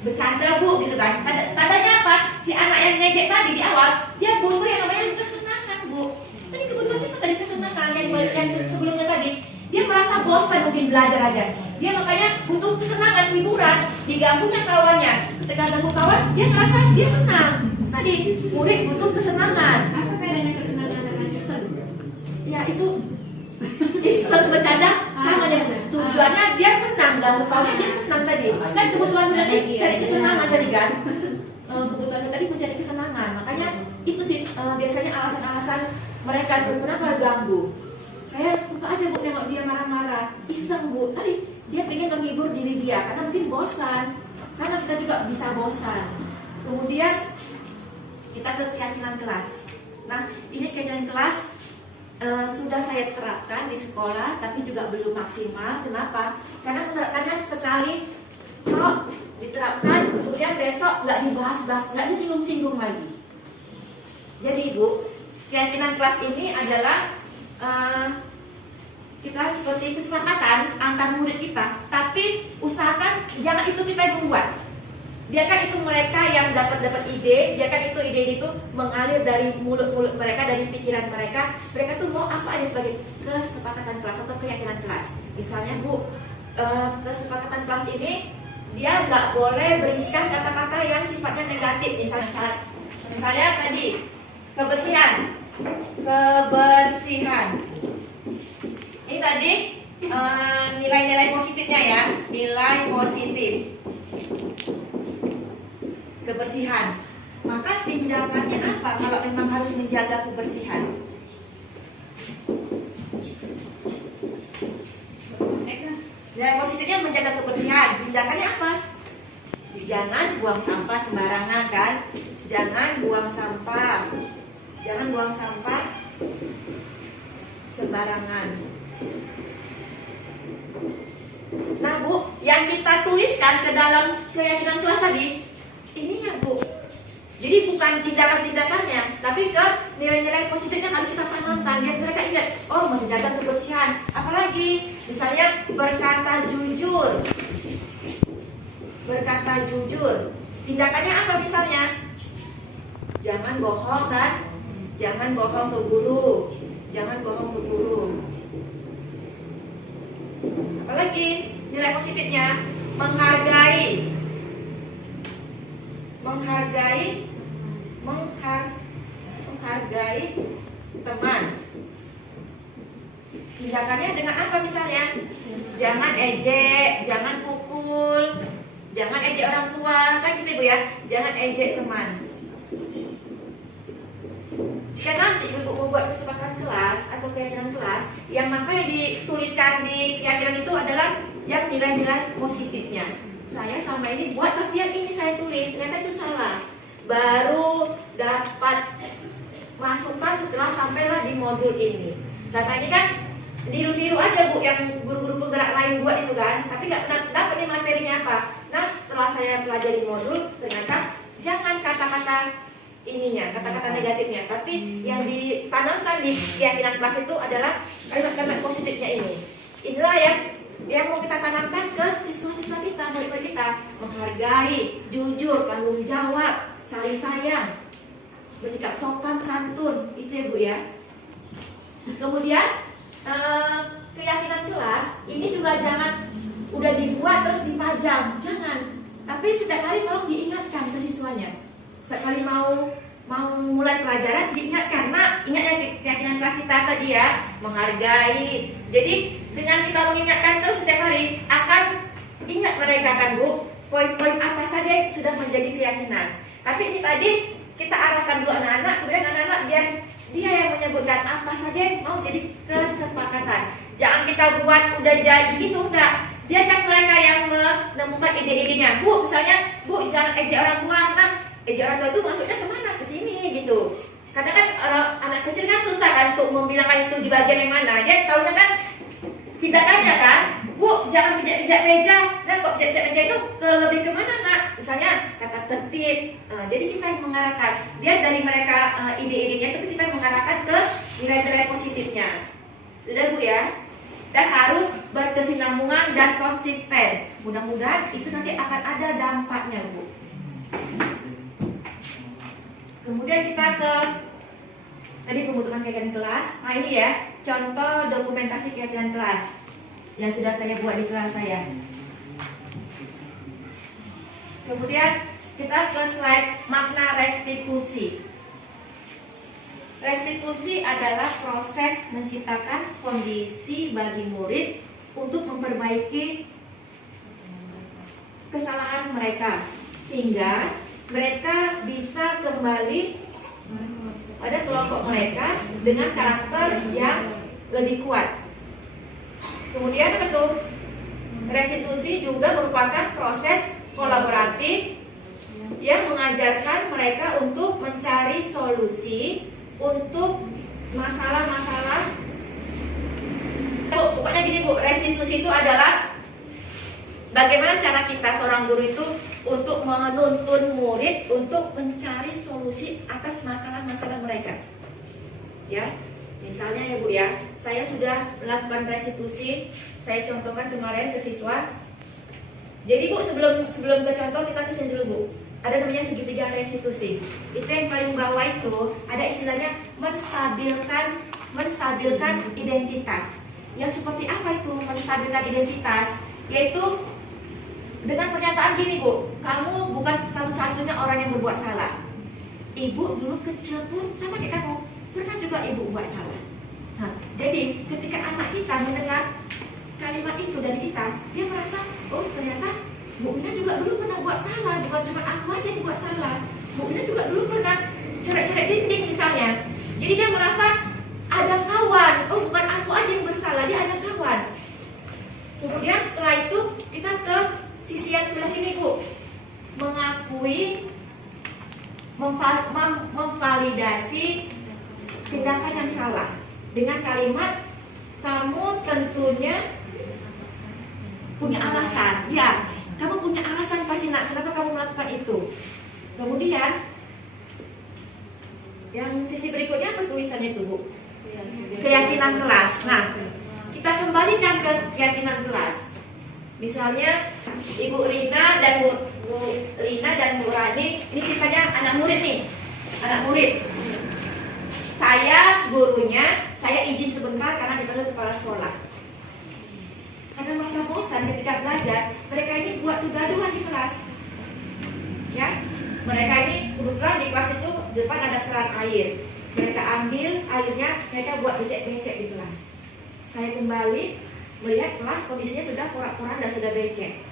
bercanda Bu gitu kan. Tandanya apa? Si anak yang ngejek tadi di awal, dia butuh yang namanya kesenangan Bu. Tadi kebutuhan sih tadi kesenangan yang sebelumnya tadi. Dia merasa bosan mungkin belajar aja. Dia makanya butuh kesenangan, hiburan, diganggunya kawannya. Ketika ganggu kawan, dia merasa dia senang. Tadi murid butuh kesenangan. Apa bedanya kesenangan dengan iseng? Ya itu iseng bercanda sama aja. Tujuannya dia senang, ganggu kawannya dia senang tadi. Kan kebutuhan tadi cari kesenangan tadi kan. Kebutuhan tadi mencari kesenangan. Makanya itu sih biasanya alasan-alasan mereka tuh kenapa ganggu. Saya suka aja Bu nengok dia marah-marah, iseng Bu. Tadi dia pengen menghibur diri dia karena mungkin bosan. Sama kita juga bisa bosan. Kemudian kita ke keyakinan kelas. Nah, ini keyakinan kelas sudah saya terapkan di sekolah, tapi juga belum maksimal. Kenapa? Karena menerapkannya sekali, kalau diterapkan, kemudian besok nggak dibahas-bahas, nggak disinggung-singgung lagi. Jadi Bu, keyakinan kelas ini adalah kita seperti kesepakatan antar murid kita, tapi usahakan jangan itu kita yang membuat. Biarkan itu mereka yang dapat ide, biarkan itu ide itu mengalir dari mulut-mulut mereka, dari pikiran mereka. Mereka tuh mau apa aja sebagai kesepakatan kelas atau keyakinan kelas. Misalnya Bu, kesepakatan kelas ini dia nggak boleh berisikan kata-kata yang sifatnya negatif. Misalnya tadi kebersihan. Ini tadi nilai-nilai positifnya ya, nilai positif kebersihan. Maka tindakannya apa kalau memang harus menjaga kebersihan? Nilai positifnya menjaga kebersihan. Tindakannya apa? Jangan buang sampah sembarangan kan? Jangan buang sampah. Jangan buang sampah sembarangan. Nah Bu, yang kita tuliskan ke dalam keyakinan kelas tadi, ininya Bu. Jadi bukan tindakan-tindakannya, tapi ke nilai-nilai positifnya harus kita tanamkan. Biar mereka ingat, oh menjaga kebersihan. Apalagi, misalnya berkata jujur. Berkata jujur. Tindakannya apa misalnya? Jangan bohong kan? Jangan bohong ke guru. Jangan bohong ke guru. Apalagi nilai positifnya menghargai. Menghargai teman. Tindakannya dengan apa misalnya? Jangan ejek, jangan pukul, jangan ejek orang tua, kan gitu Bu ya. Jangan ejek teman. Jika nanti Ibu membuat kesepakatan kelas atau keyakinan kelas, yang maka yang dituliskan di keyakinan itu adalah yang nilai-nilai positifnya. Saya selama ini buat, tapi yang ini saya tulis, ternyata itu salah. Baru dapat masukan setelah sampailah di modul ini. Selama ini kan niru-niru aja Bu, yang guru-guru penggerak lain buat itu kan, tapi nggak pernah dapat nih materinya apa. Nah setelah saya pelajari modul, ternyata jangan kata-kata ininya, kata-kata negatifnya, tapi yang ditanamkan di keyakinan kelas itu adalah kalimat-kalimat positifnya ini. Inilah yang mau kita tanamkan ke siswa-siswa kita, murid-murid kita. Menghargai, jujur, tanggung jawab, saling sayang, bersikap sopan, santun, itu ya Bu ya. Kemudian keyakinan kelas ini juga jangan udah dibuat terus dipajang, jangan. Tapi setiap hari tolong diingatkan ke siswanya. Setiap kali mau mulai pelajaran diingatkan, nah ingat ya keyakinan kelas kita tadi ya, menghargai. Jadi dengan kita mengingatkan terus setiap hari, akan ingat mereka kan Bu, poin-poin apa saja yang sudah menjadi keyakinan. Tapi ini tadi kita arahkan dulu anak-anak, kemudian anak-anak biar dia yang menyebutkan apa saja yang mau jadi kesepakatan. Jangan kita buat udah jadi gitu, enggak. biarkan mereka yang menemukan ide-idenya. Bu, misalnya, Bu, jangan ejek orang tua. Nah, ejek orang tua itu maksudnya kemana? Ke sini gitu. Karena kan anak kecil kan susah kan untuk membilangkan itu di bagian yang mana. Dia taunya kan tindakannya kan. Bu, jangan pijak-pijak meja. Nah, kok pijak-pijak meja itu lebih kemana, nak? Misalnya kata tertib. Jadi kita yang mengarahkan. Biar dari mereka ide-idenya, tapi kita yang mengarahkan ke nilai-nilai positifnya. Sudah, Bu ya. Dan harus berkesinambungan dan konsisten. Mudah-mudahan itu nanti akan ada dampaknya, Bu. Kemudian kita ke tadi pembentukan kegiatan kelas. Nah ini ya, contoh dokumentasi kegiatan kelas yang sudah saya buat di kelas saya. Kemudian kita ke slide makna restitusi. Restitusi adalah proses menciptakan kondisi bagi murid untuk memperbaiki kesalahan mereka sehingga mereka bisa kembali pada kelompok mereka dengan karakter yang lebih kuat. Kemudian apa tuh? Restitusi juga merupakan proses kolaboratif yang mengajarkan mereka untuk mencari solusi untuk masalah-masalah. Pokoknya gini Bu, restitusi itu adalah bagaimana cara kita seorang guru itu untuk menuntun murid untuk mencari solusi atas masalah-masalah mereka. Ya, misalnya ya Bu ya, saya sudah melakukan restitusi, saya contohkan kemarin ke siswa. Jadi Bu, sebelum ke contoh kita kesini dulu Bu. Ada namanya segitiga restitusi. Itu yang paling bawah itu ada istilahnya menstabilkan identitas. Yang seperti apa itu menstabilkan identitas? Yaitu dengan pernyataan gini Bu, kamu bukan satu-satunya orang yang berbuat salah. Ibu dulu kecil pun sama kayak kamu, pernah juga ibu buat salah. Nah, jadi ketika anak kita mendengar kalimat itu dari kita, dia merasa, oh ternyata Bu Ina juga dulu pernah buat salah, bukan cuma aku aja yang buat salah. Bu Ina juga dulu pernah coret-coret dinding misalnya. Jadi dia merasa ada kawan, oh bukan aku aja yang bersalah, dia ada kawan. Kemudian setelah itu kita ke sisi yang sebelah sini Bu, mengakui, memvalidasi tindakan yang salah dengan kalimat kamu tentunya punya alasan. Ya, kamu punya alasan pasti nak kenapa kamu melakukan itu. Kemudian yang sisi berikutnya apa tulisannya itu Bu? Keyakinan kelas. Nah, kita kembalikan ke keyakinan kelas. Misalnya Ibu Rina dan Bu Rina dan Bu Rani, ini ceritanya anak murid nih, anak murid. Saya gurunya, saya izin sebentar karena dipanggil kepala sekolah. Karena masa bosan ketika belajar, mereka ini buat kegaduhan di kelas. Ya, mereka ini kebetulan di kelas itu depan ada keran air. Mereka ambil airnya, mereka buat becek-becek di kelas. Saya kembali melihat kelas kondisinya sudah porak-poranda, sudah becek.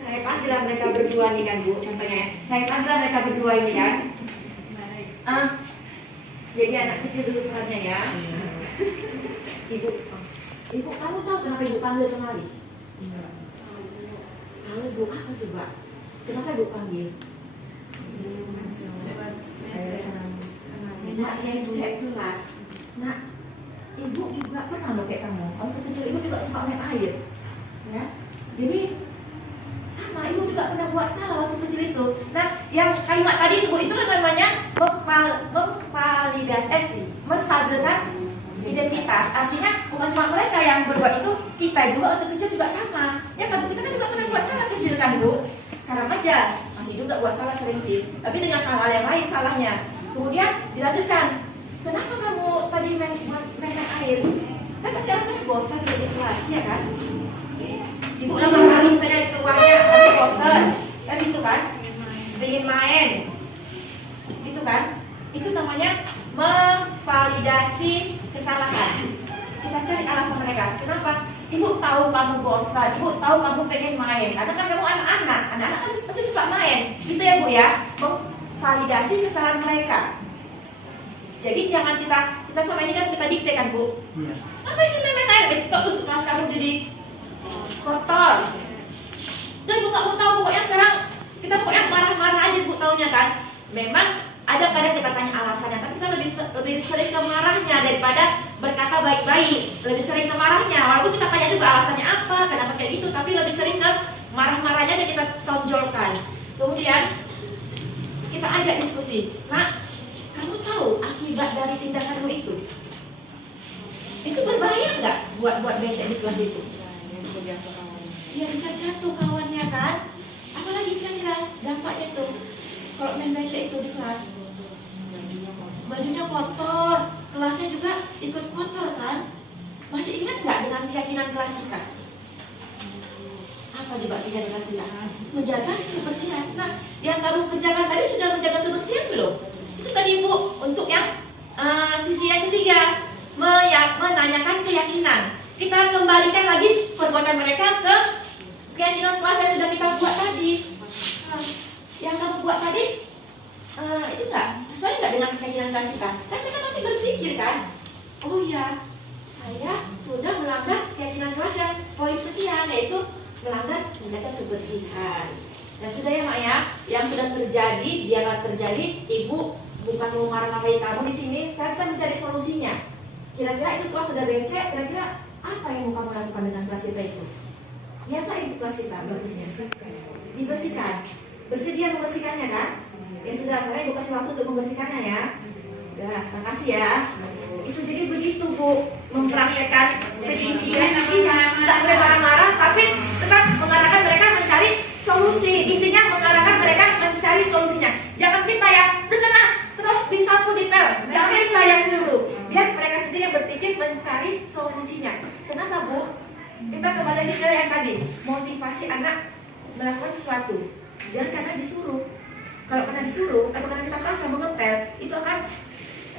Saya panggillah mereka berdua nih kan Bu, contohnya. Saya panggillah mereka berdua ini kan. Jadi anak kecil dulu perannya ya. Ibu, kamu tahu kenapa Ibu panggil kemari? Tahu Bu, apa coba? Kenapa Ibu panggil? Nak yang cek kelas. Nak, Ibu juga pernah loh kayak kamu. Waktu kecil Ibu juga suka main air. Ya, jadi sama Ibu juga pernah buat salah waktu kecil itu. Nah, yang kalimat tadi itu Bu, itu kan namanya memvalidasi, menstabilkan identitas. Artinya bukan cuma mereka yang berbuat itu, kita juga waktu kecil juga sama. Ya kan, kita kan juga pernah buat salah kecil kan Bu. Sekarang aja masih juga buat salah sering sih, tapi dengan hal-hal yang lain salahnya. Kemudian dilanjutkan, kenapa kamu tadi main air? Kan pasti rasanya bosan di kelas, ya kan? Ibu lama kali saya keluarnya, tapi bosan, kan gitu kan? Ingin main, gitu kan? Itu namanya memvalidasi kesalahan. Kita cari alasan mereka. Kenapa? Ibu tahu kamu bosan, Ibu tahu kamu pengen main. Karena kan kamu anak-anak kan pasti suka main. Gitu ya Bu ya. Memvalidasi kesalahan mereka. Jadi jangan kita sama ini kan kita dikte kan Bu. Apa sih main air? Tutup kelas kamu jadi kotor. Udah ibu nggak mau tahu, pokoknya sekarang kita pokoknya marah-marah aja ibu taunya kan. Memang ada kadang kita tanya alasannya, tapi kita lebih sering ke marahnya daripada berkata baik-baik. Lebih sering ke marahnya, walaupun kita tanya juga alasannya apa, kenapa kayak gitu, tapi lebih sering ke marah-marahnya dan kita tonjolkan. Kemudian kita ajak diskusi, Nak, kamu tahu akibat dari tindakanmu itu? Itu berbahaya nggak buat becek di kelas itu? Ya bisa jatuh kawannya kan. Apalagi kira-kira dampaknya tuh kalau main becek itu di kelas, bajunya kotor, kelasnya juga ikut kotor kan. Masih ingat nggak dengan keyakinan kelas kita? Apa coba keyakinan kelas kita? Menjaga kebersihan. Nah, yang kamu kerjakan tadi sudah menjaga kebersihan belum? Itu tadi Bu, untuk yang sisi yang ketiga, menanyakan keyakinan. Kita kembalikan lagi perbuatan mereka ke keyakinan kelas yang sudah kita buat tadi. Yang kamu buat tadi itu enggak sesuai nggak dengan keyakinan kelas kita? Kan kita masih berpikir kan, oh ya, saya sudah melanggar keyakinan kelas yang poin sekian, yaitu melanggar menjaga kebersihan. Ya sudah ya Mak ya, yang sudah terjadi biarlah terjadi. Ibu bukan mau marah-marahin kamu di sini. Sekarang kita mencari solusinya. Kira-kira itu kelas sudah becek, kira-kira apa yang mau kamu lakukan dengan kelas kita itu? Ya Pak, ibu kelas kita bagusnya dibersihkan. Bersedia membersihkannya kan? Ya sudah, saya ibu kasih waktu untuk membersihkannya ya. Ya, terima kasih ya. Itu jadi begitu Bu, mempraktekkan segi tiga. Tidak boleh marah-marah, tapi tetap mengarahkan mereka mencari solusi. Intinya mengarahkan mereka mencari solusinya. Jangan kita ya, di sana terus disapu dipel. Jangan kita yang nyuruh. Biar mereka sendiri yang berpikir mencari solusinya. Kenapa Bu? Kita kembali ke yang tadi, motivasi anak melakukan sesuatu. Jangan karena disuruh. Kalau karena disuruh atau karena kita paksa mengepel, itu akan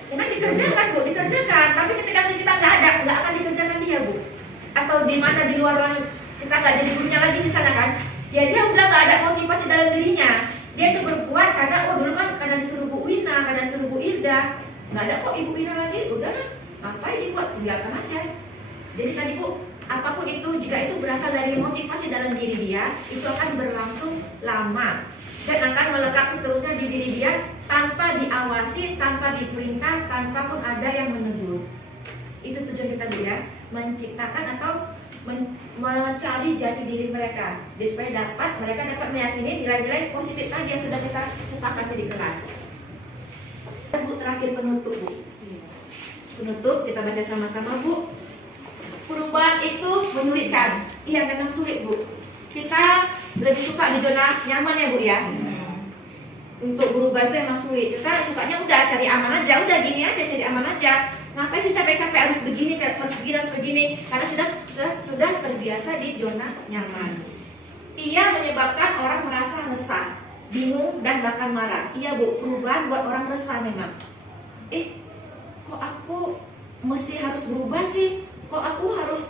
memang dikerjakan Bu, dikerjakan. Tapi ketika kita nggak ada, nggak akan dikerjakan dia Bu. Atau di mana di luar langit, kita nggak jadi gurunya lagi di sana kan? Ya dia udah nggak ada motivasi dalam dirinya. Dia itu berbuat karena dulu kan karena disuruh Bu Wina, karena disuruh Bu Irda. Nggak ada kok Ibu Wina lagi, udah lah. Ngapain dibuat? Tinggalkan aja. Jadi tadi Bu, apapun itu, jika itu berasal dari motivasi dalam diri dia, itu akan berlangsung lama dan akan melekat seterusnya di diri dia tanpa diawasi, tanpa diperintah, tanpa pun ada yang menegur. Itu tujuan kita ya, menciptakan atau mencari jati diri mereka, supaya mereka dapat meyakini nilai-nilai positif tadi yang sudah kita sepakati di kelas. Bu, terakhir penutup Bu. Penutup kita baca sama-sama Bu. Perubahan itu menyulitkan. Iya memang sulit Bu. Kita lebih suka di zona nyaman ya Bu ya. Untuk berubah itu emang sulit. Kita sukanya udah cari aman aja, udah gini aja, cari aman aja. Ngapain sih capek-capek harus begini, harus begini? Karena sudah terbiasa di zona nyaman. Ia menyebabkan orang merasa resah, bingung dan bahkan marah. Iya Bu, perubahan buat orang resah memang. Kok aku mesti harus berubah sih? Kok aku harus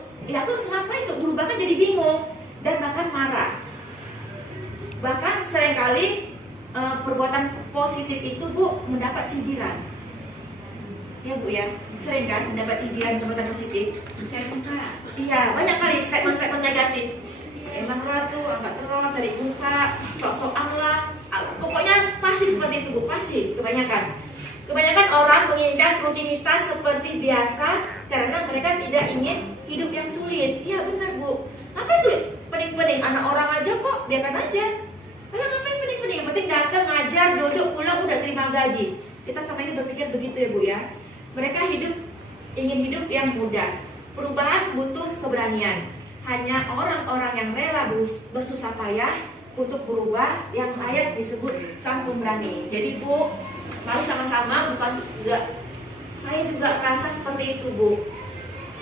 ngapain untuk berubah, kan jadi bingung dan bahkan marah. Bahkan seringkali perbuatan positif itu Bu mendapat cibiran. Ya Bu ya, sering kan mendapat cibiran perbuatan positif. Mencari muka. Iya, banyak kali statement-statement negatif. Emanglah tuh agak telur, cari muka, sok-sokan lah. Pokoknya pasti seperti itu Bu, pasti kebanyakan. Kebanyakan orang menginginkan rutinitas seperti biasa karena mereka tidak ingin hidup yang sulit. Iya benar Bu. Apa sulit? Pening-pening anak orang aja kok, biarkan aja. Alah ngapain pening-pening? Yang penting datang, ngajar, duduk, pulang, udah terima gaji. Kita sama ini berpikir begitu ya Bu ya. Mereka ingin hidup yang mudah. Perubahan butuh keberanian. Hanya orang-orang yang rela bersusah payah untuk berubah yang layak disebut sang pemberani. Jadi Bu, mari sama-sama, saya juga merasa seperti itu Bu.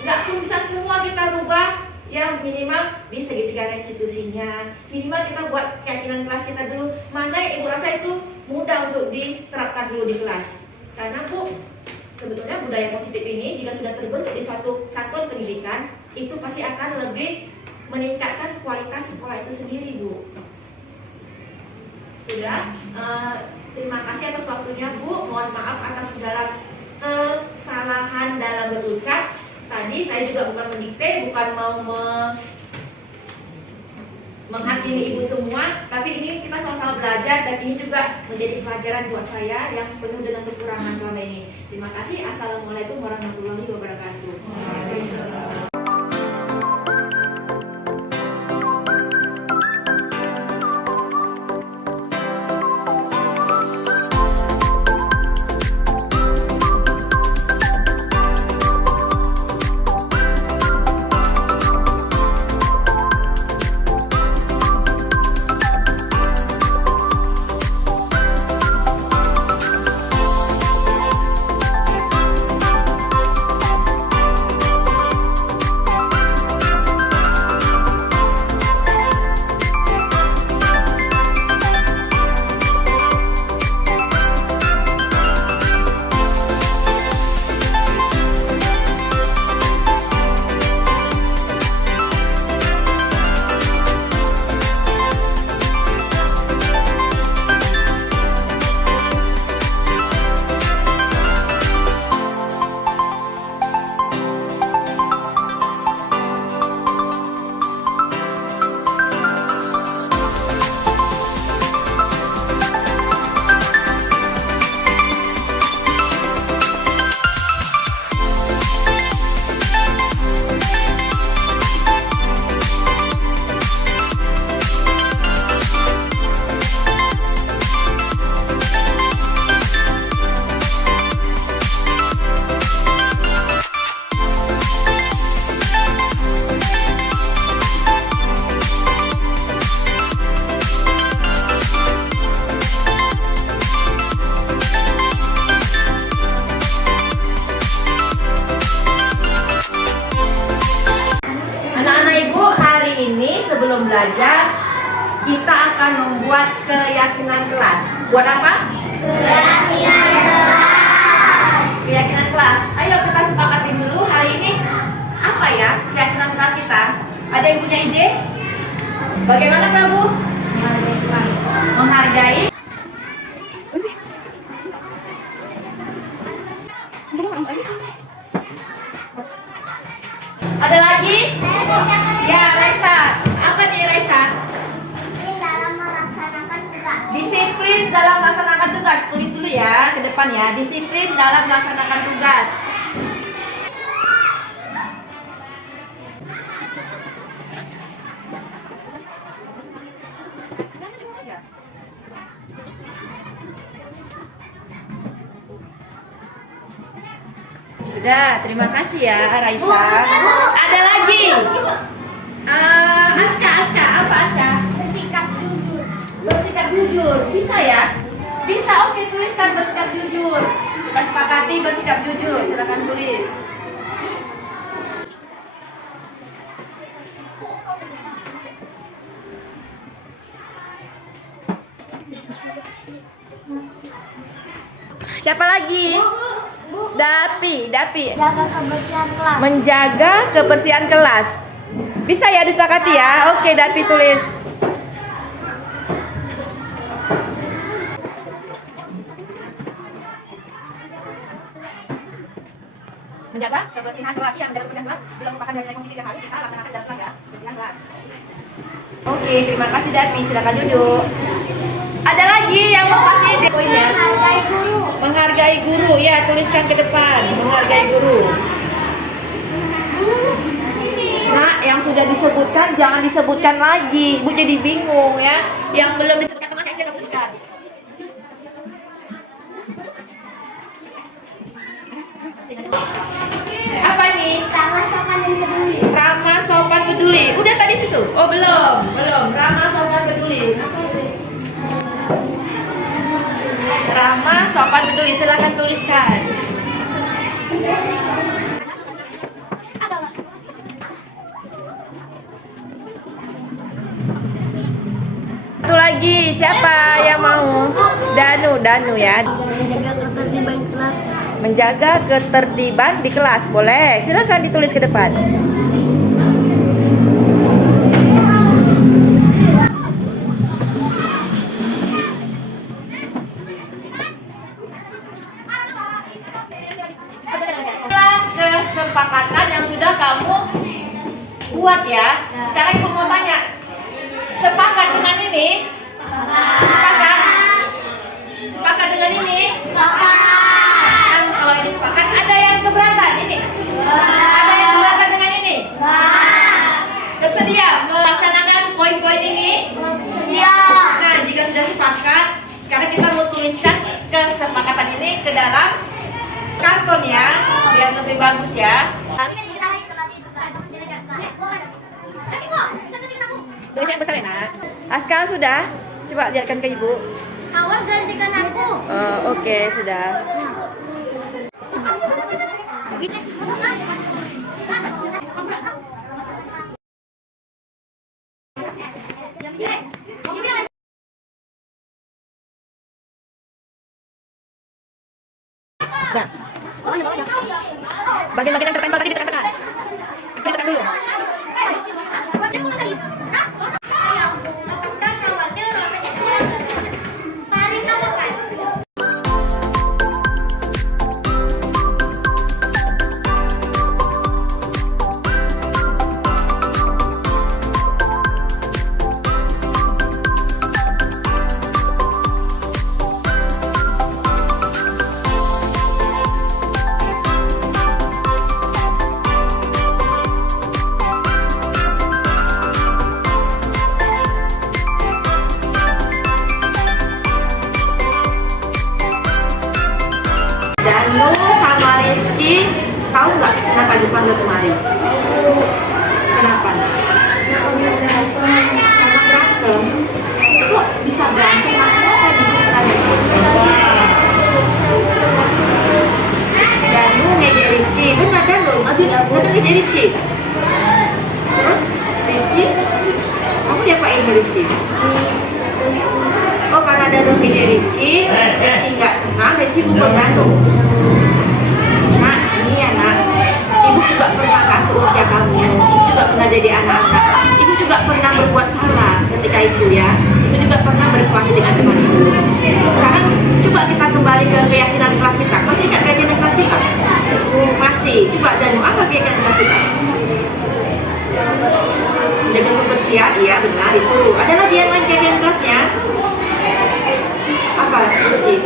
Nggak pun bisa semua kita rubah, ya minimal di segitiga restitusinya, minimal kita buat keyakinan kelas kita dulu. Mana yang Ibu rasa itu mudah untuk diterapkan dulu di kelas. Karena Bu, sebetulnya budaya positif ini jika sudah terbentuk di suatu satuan pendidikan, itu pasti akan lebih meningkatkan kualitas sekolah itu sendiri Bu. Sudah, terima kasih atas waktunya Bu. Mohon maaf atas segala kesalahan dalam berucap. Tadi saya juga bukan mendikte, bukan mau menghakimi ibu semua, tapi ini kita sama-sama belajar dan ini juga menjadi pelajaran buat saya yang penuh dengan kekurangan selama ini. Terima kasih. Assalamualaikum warahmatullahi wabarakatuh. Sebelum belajar, kita akan membuat keyakinan kelas. Buat apa? Keyakinan kelas. Ayo kita sepakati dulu hari ini apa ya keyakinan kelas kita. Ada yang punya ide? Bagaimana kamu? Menghargai. Ada lagi? Ya, Raisa. Apa nih, Raisa? Disiplin dalam melaksanakan tugas. Tulis dulu ya ke depan ya. Disiplin dalam melaksanakan tugas. Sudah, terima kasih ya Raisa. Ada lagi? Aska, apa Aska? Bersikap jujur, bisa ya? Bisa, oke, tuliskan bersikap jujur. Kita sepakati bersikap jujur, silakan tulis. Siapa lagi? Dapi. Jaga kebersihan kelas. Menjaga kebersihan kelas. Bisa ya disepakati ya? Oke, Dapi tulis. Menjaga kebersihan kelas. Ya, menjaga kebersihan kelas juga merupakan nilai positif yang harus kita laksanakan dalam kelas ya. Kebersihan kelas. Oke, terima kasih Dapi. Silakan duduk. Ada lagi yang mau kasih ide poinnya? Menghargai guru. Menghargai guru, ya tuliskan ke depan. Menghargai guru. Nah, yang sudah disebutkan jangan disebutkan lagi. Bu jadi bingung ya. Yang belum disebutkan kemana aja kamu sebutkan. Apa ini? Ramah sopan dan peduli. Ramah sopan peduli. Udah tadi situ? Oh belum. Ramah sopan peduli. Ramah sopan peduli. Silakan tuliskan. Satu lagi, siapa yang mau? Danu ya. Menjaga ketertiban kelas. Menjaga ketertiban di kelas. Boleh, silakan ditulis ke depan. Kesepakatan yang sudah kamu buat ya. Sekarang ibu mau tanya, Sepakat dengan ini? Sepakat? Sepakat dengan ini? Kalau ini sepakat, ada yang keberatan ini? Ada yang keberatan dengan ini? Bersedia melaksanakan poin-poin ini? Nah, jika sudah sepakat, sekarang kita mau tuliskan kesepakatan ini ke dalam karton ya, biar lebih bagus ya. Tulis yang besar ya, Nak. Askal sudah? Coba lihatkan ke Ibu. Sawal gantikan aku. Oke, sudah. Nah, bagian-bagian yang tertempel tadi ditekan-tekan. Ditekan dulu. Danu sama Rizky tahu nggak kenapa dipanggil kemari? Kenapa? Karena berantem. Kok bisa berantem? Apa diceritain? Danu ngejar Rizky, benar Danu? Danu ngejar Rizky. Terus Rizky, kamu diapain sama Rizky? Oh, karena Danu ngejar Rizky nggak senang, Rizky pukul Danu. Nah, ini ya Nak, Ibu juga pernah kan seusia kamu, Ibu juga pernah jadi anak-anak, Ibu juga pernah berbuat salah ketika itu ya, Ibu juga pernah berkelahi dengan teman Ibu. Sekarang coba kita kembali ke keyakinan kelas kita. Masih ingat keyakinan kelas kita? Masih. Coba Danu, apa keyakinan kelas kita? Jaga kebersihan, iya benar itu. Ada lagi yang lain keyakinan kelasnya? Apa Rizky?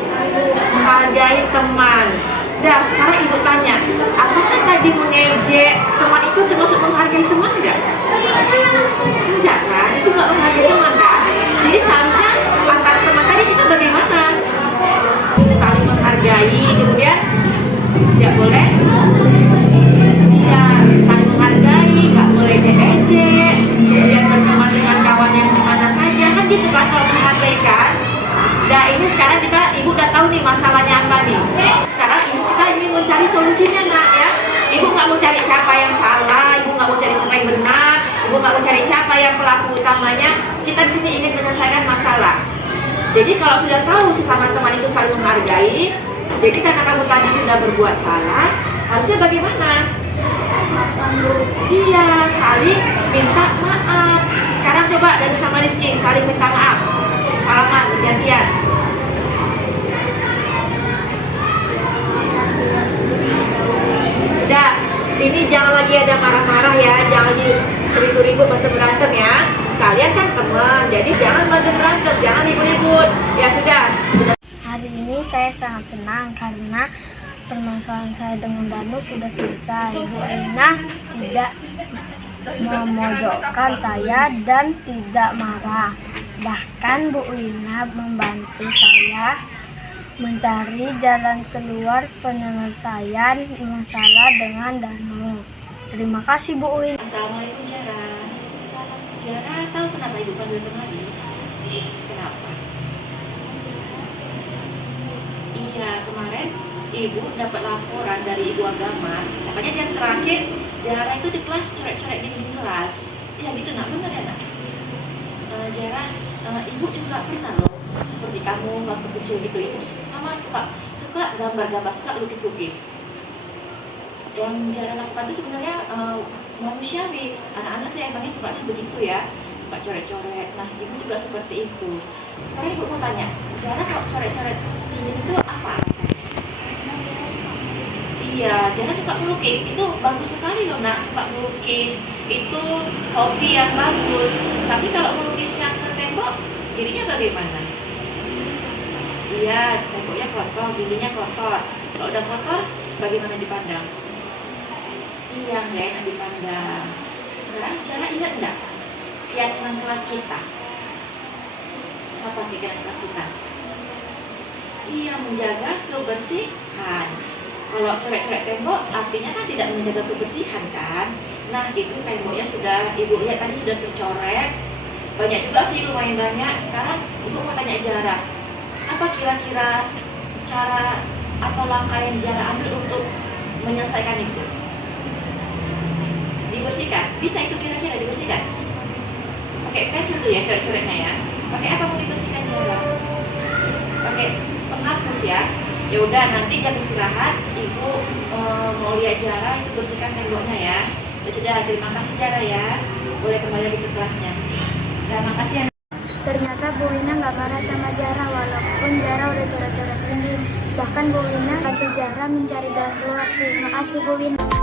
Menghargai teman. Dah, sekarang Ibu tanya, apakah tadi mengejek teman itu termasuk menghargai teman enggak? Enggak kan? Itu enggak menghargai teman kan? Jadi seharusnya antar teman tadi kita bagaimana? Saling menghargai, kemudian tidak boleh saling menghargai, nggak boleh ejek-ejek, kemudian berteman dengan kawan yang dimana saja, kan gitu kan kalau menghargai kan? Nah ini sekarang Ibu udah tahu nih masalahnya apa nih. Sekarang kita ingin mencari solusinya Nak ya. Ibu nggak mau cari siapa yang salah, Ibu nggak mau cari siapa yang benar, Ibu nggak mau cari siapa yang pelaku utamanya. Kita di sini ingin menyelesaikan masalah. Jadi kalau sudah tahu sesama teman itu saling menghargai, jadi karena kamu tadi sudah berbuat salah, harusnya bagaimana? Iya, saling minta maaf. Sekarang coba dari sama Rizky saling minta maaf. Salaman bergantian. Udah, ini jangan lagi ada marah-marah ya, jangan lagi ribut-ribut berantem ya. Kalian kan teman, jadi jangan berantem, jangan ribut-ribut. Ya sudah. Hari ini saya sangat senang karena permasalahan saya dengan Danu sudah selesai. Bu Ina tidak memojokkan saya dan tidak marah. Bahkan Bu Ina membantu saya mencari jalan keluar penyelesaian masalah dengan Danu. Terima kasih Bu Ina. Assalamualaikum Jara. Jara tahu kenapa Ibu panggil kemari? Kenapa? Iya, kemarin Ibu dapat laporan dari Ibu Agama. Makanya yang terakhir Jara itu di kelas coret-coret di kelas. Iya gitu Nak, benar ya Nak? Jara, Ibu juga pernah loh seperti kamu waktu kecil gitu. Ibu sama suka gambar-gambar, suka lukis-lukis. Yang Jara lakukan itu sebenarnya manusiawi. Anak-anak sih emangnya suka begitu ya, suka coret-coret. Nah Ibu juga seperti itu. Sekarang Ibu mau tanya, Jara kalau coret-coret ini itu apa rasanya? Iya, Jara suka melukis. Itu bagus sekali loh Nak, suka melukis. Itu hobi yang bagus. Tapi kalau melukisnya tembok, jadinya bagaimana? Iya, temboknya kotor, dindingnya kotor. Kalau udah kotor, bagaimana dipandang? Iya, nggak enak dipandang. Sekarang cara ingat enggak? Keyakinan kelas kita. Apa keyakinan kelas kita? Iya, menjaga kebersihan. Kalau coret-coret tembok, artinya kan tidak menjaga kebersihan kan? Nah, itu temboknya sudah, Ibu lihat tadi sudah tercoret. Banyak juga sih, lumayan banyak. Sekarang Ibu mau tanya Jara, apa kira-kira cara atau langkah yang Jara ambil untuk menyelesaikan itu? Dibersihkan, bisa itu kira-kira dibersihkan? Pakai pensil tuh ya, coret-coretnya ya. Pakai apa mau dibersihkan Jara? Pakai penghapus ya. Ya udah, nanti jam istirahat Ibu mau lihat Jara itu bersihkan temboknya ya. Ya sudah, terima kasih Jara ya. Boleh kembali lagi ke kelasnya. Terima kasih ya. Ternyata Bu Wina nggak marah sama Jara walaupun Jara udah coret-coret dinding. Bahkan Bu Wina bantu Jara mencari jalan keluar. Terima kasih Bu Wina.